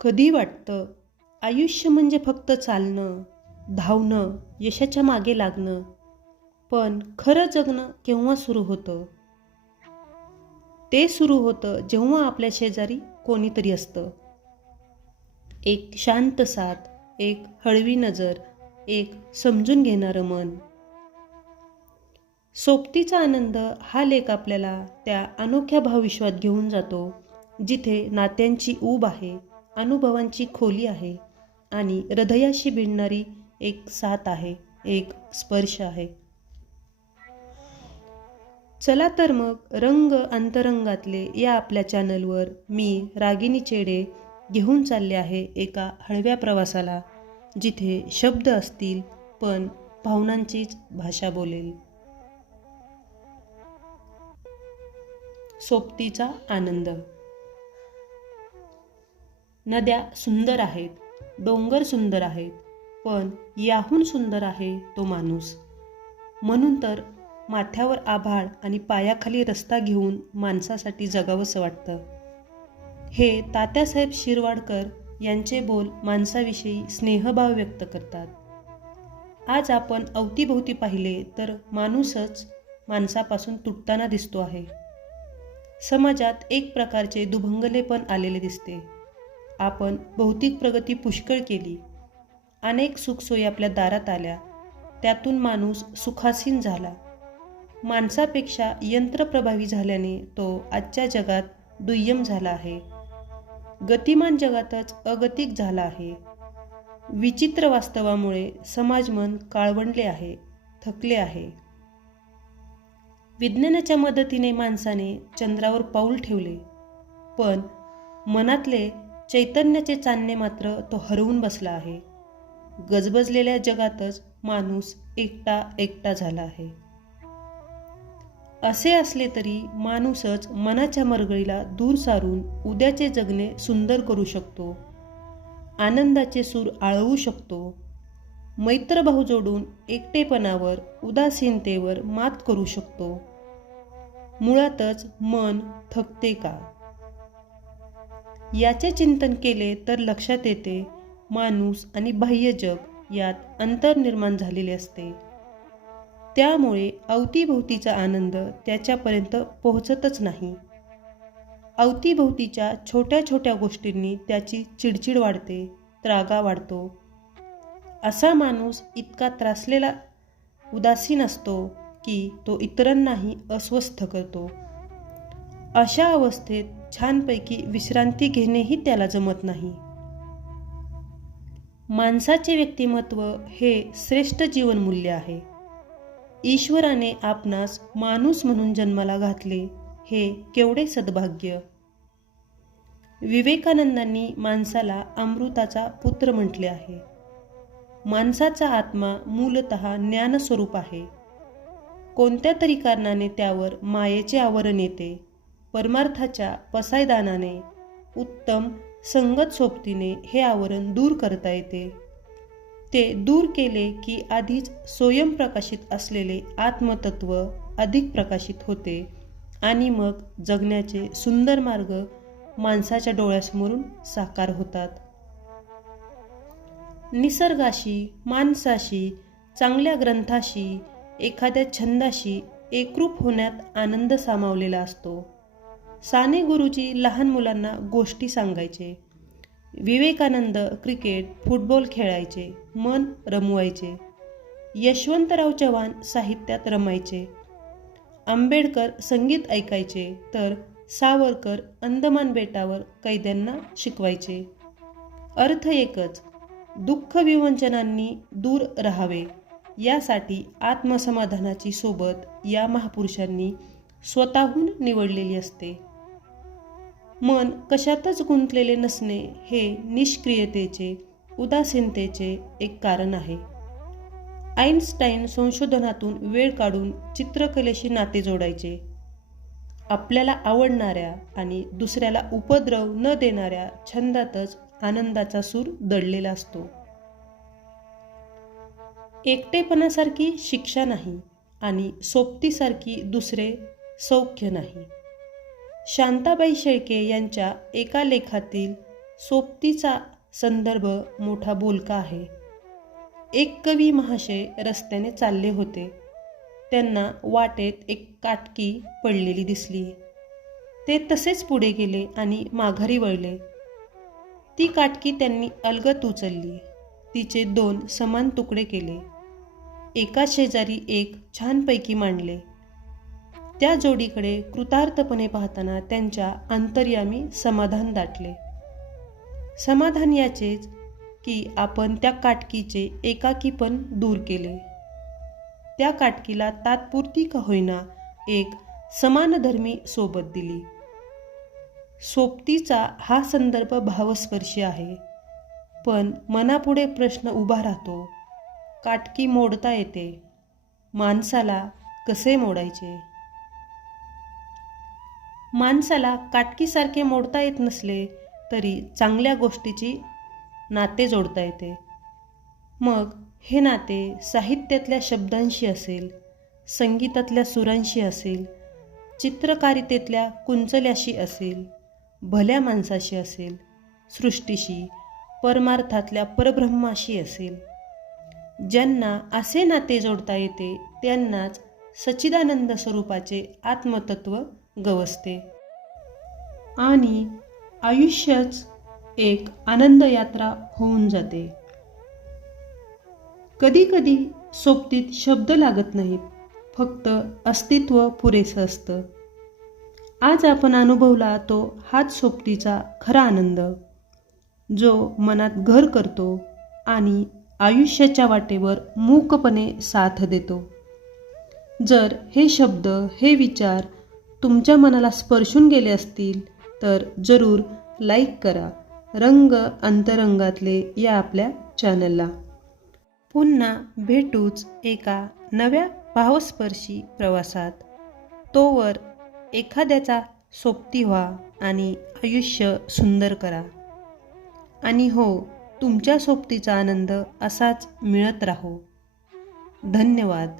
कधी वाटतं? आयुष्य म्हणजे फक्त चालणं धावणं यशाच्या मागे लागणं. पण खरं जगणं केव्हा सुरू होतं? ते सुरू होतं जेव्हा आपल्या शेजारी कोणीतरी असतं. एक शांत साथ एक हळवी नजर एक समजून घेणारं मन. सोबतीचा आनंद हा लेख आपल्याला त्या अनोख्या भावविश्वात घेऊन जातो जिथे नात्यांची ऊब आहे. अनुभवांची खोली आहे आणि हृदयाशी भिडणारी एक साथ आहे एक स्पर्श आहे. चला तर मग रंग अंतरंगातले या आपल्या चॅनलवर मी रागिनी चेडे घेऊन चालले आहे एका हळव्या प्रवासाला जिथे शब्द असतील पण भावनांचीच भाषा बोलेल. सोबतीचा आनंद. नद्या सुंदर आहेत डोंगर सुंदर आहेत पण याहून सुंदर आहे तो माणूस. म्हणून तर माथ्यावर आभाळ आणि पायाखाली रस्ता घेऊन माणसासाठी जगावंसं वाटतं. हे तात्यासाहेब शिरवाडकर यांचे बोल माणसाविषयी स्नेहभाव व्यक्त करतात. आज आपण अवतीभोवती पाहिले तर माणूसच माणसापासून तुटताना दिसतो आहे. समाजात एक प्रकारचे दुभंगलेपण आलेले दिसते. आपण भौतिक प्रगती पुष्कळ केली. अनेक सुखसोयी आपल्या दारात आल्या. त्यातून माणूस सुखासीन झाला. माणसापेक्षा यंत्रप्रभावी झाल्याने तो आजच्या जगात दुय्यम झाला आहे. गतिमान जगातच अगतिक झाला आहे. विचित्र वास्तवामुळे समाजमन काळवंडले आहे थकले आहे. विज्ञानाच्या मदतीने माणसाने चंद्रावर पाऊल ठेवले. पण मनातले चैतन्याचे चांदणे मात्र तो हरवून बसला आहे. गजबजलेल्या जगातच माणूस एकटा एकटा झाला आहे. असे असले तरी माणूसच मनाच्या मरगळीला दूर सारून उद्याचे जगणे सुंदर करू शकतो. आनंदाचे सूर आळवू शकतो. मैत्रभाव जोडून एकटेपणावर उदासीनतेवर मात करू शकतो. मुळातच मन थकते का? याचे चिंतन केले तर लक्षात येते माणूस आणि बाह्य जग यात अंतर निर्माण झालेले असते. त्यामुळे अवतीभोवतीचा आनंद त्याच्यापर्यंत पोहोचतच नाही. अवतीभोवतीच्या छोट्या छोट्या गोष्टींनी त्याची चिडचिड वाढते त्रागा वाढतो. असा माणूस इतका त्रासलेला उदासीन असतो की तो इतरांनाही अस्वस्थ करतो. अशा अवस्थेत छानपैकी विश्रांती घेणेही त्याला जमत नाही. माणसाचे व्यक्तिमत्व हे श्रेष्ठ जीवनमूल्य आहे. ईश्वराने आपणास माणूस म्हणून जन्माला घातले हे केवढे सद्भाग्य. विवेकानंदांनी माणसाला अमृताचा पुत्र म्हटले आहे. माणसाचा आत्मा मूलत ज्ञानस्वरूप आहे. कोणत्या तरी कारणाने त्यावर मायेचे आवरण येते. परमार्थाच्या पसायदानाने उत्तम संगत सोबतीने हे आवरण दूर करता येते. ते दूर केले की आधीच स्वयंप्रकाशित असलेले आत्मतत्व अधिक प्रकाशित होते आणि मग जगण्याचे सुंदर मार्ग माणसाच्या डोळ्यासमोरून साकार होतात. निसर्गाशी माणसाशी चांगल्या ग्रंथाशी एखाद्या छंदाशी एकरूप होण्यात आनंद सामावलेला असतो. साने गुरुजी लहान मुलांना गोष्टी सांगायचे. विवेकानंद क्रिकेट फुटबॉल खेळायचे मन रमवायचे. यशवंतराव चव्हाण साहित्यात रमायचे. आंबेडकर संगीत ऐकायचे तर सावरकर अंदमान बेटावर कैद्यांना शिकवायचे. अर्थ एकच दुःख विवंचनांनी दूर राहावे. यासाठी आत्मसमाधानाची सोबत या महापुरुषांनी स्वतःहून निवडलेली असते. मन कशातच गुंतलेले नसणे हे निष्क्रियतेचे उदासीनतेचे एक कारण आहे. आईन्स्टाईन संशोधनातून वेळ काढून चित्रकलेशी नाते जोडायचे. आपल्याला आवडणाऱ्या आणि दुसऱ्याला उपद्रव न देणाऱ्या छंदातच आनंदाचा सूर दडलेला असतो. एकटेपणासारखी शिक्षा नाही आणि सोबतीसारखी दुसरे सौख्य नाही. शांताबाई शेळके यांच्या एका लेखातील सोबतीचा संदर्भ मोठा बोलका आहे. एक कवी महाशय रस्त्याने चालले होते. त्यांना वाटेत एक काटकी पडलेली दिसली. ते तसेच पुढे गेले आणि माघारी वळले. ती काटकी त्यांनी अलगत उचलली. तिचे दोन समान तुकडे केले. एका शेजारी एक छानपैकी मांडले. त्या जोडीकडे कृतार्थपणे पाहताना त्यांच्या अंतर्यामी समाधान दाटले. समाधान याचेच की आपण त्या काटकीचे एकाकीपण दूर केले. त्या काटकीला तात्पुरती का होईना एक समानधर्मी सोबत दिली. सोबतीचा हा संदर्भ भावस्पर्शी आहे. पण मनापुढे प्रश्न उभा राहतो काटकी मोडता येते. माणसाला कसे मोडायचे? माणसाला काटकीसारखे मोडता येत नसले तरी चांगल्या गोष्टीची नाते जोडता येते. मग हे नाते साहित्यातल्या शब्दांशी असेल संगीतातल्या सुरांशी असेल चित्रकारितेतल्या कुंचल्याशी असेल भल्या माणसाशी असेल सृष्टीशी परमार्थातल्या परब्रह्माशी असेल. ज्यांना असे नाते जोडता येते त्यांनाच सच्चिदानंद स्वरूपाचे आत्मतत्व गवसते. आणि आयुष्यच एक आनंद यात्रा होऊन जाते. कधी कधी सोबतीत शब्द लागत नाहीत फक्त अस्तित्व पुरेसं असतं. आज आपण अनुभवला तो हाच सोबतीचा खरा आनंद जो मनात घर करतो आणि आयुष्याच्या वाटेवर मूकपणे साथ देतो. जर हे शब्द हे विचार तुमच्या मनाला स्पर्शून गेले असतील तर जरूर लाईक करा. रंग अंतरंगातले या आपल्या चॅनलला पुन्हा भेटूच एका नव्या भावस्पर्शी प्रवासात. तोवर एखाद्याचा सोबती व्हा आणि आयुष्य सुंदर करा. आणि हो तुमच्या सोबतीचा आनंद असाच मिळत राहो. धन्यवाद.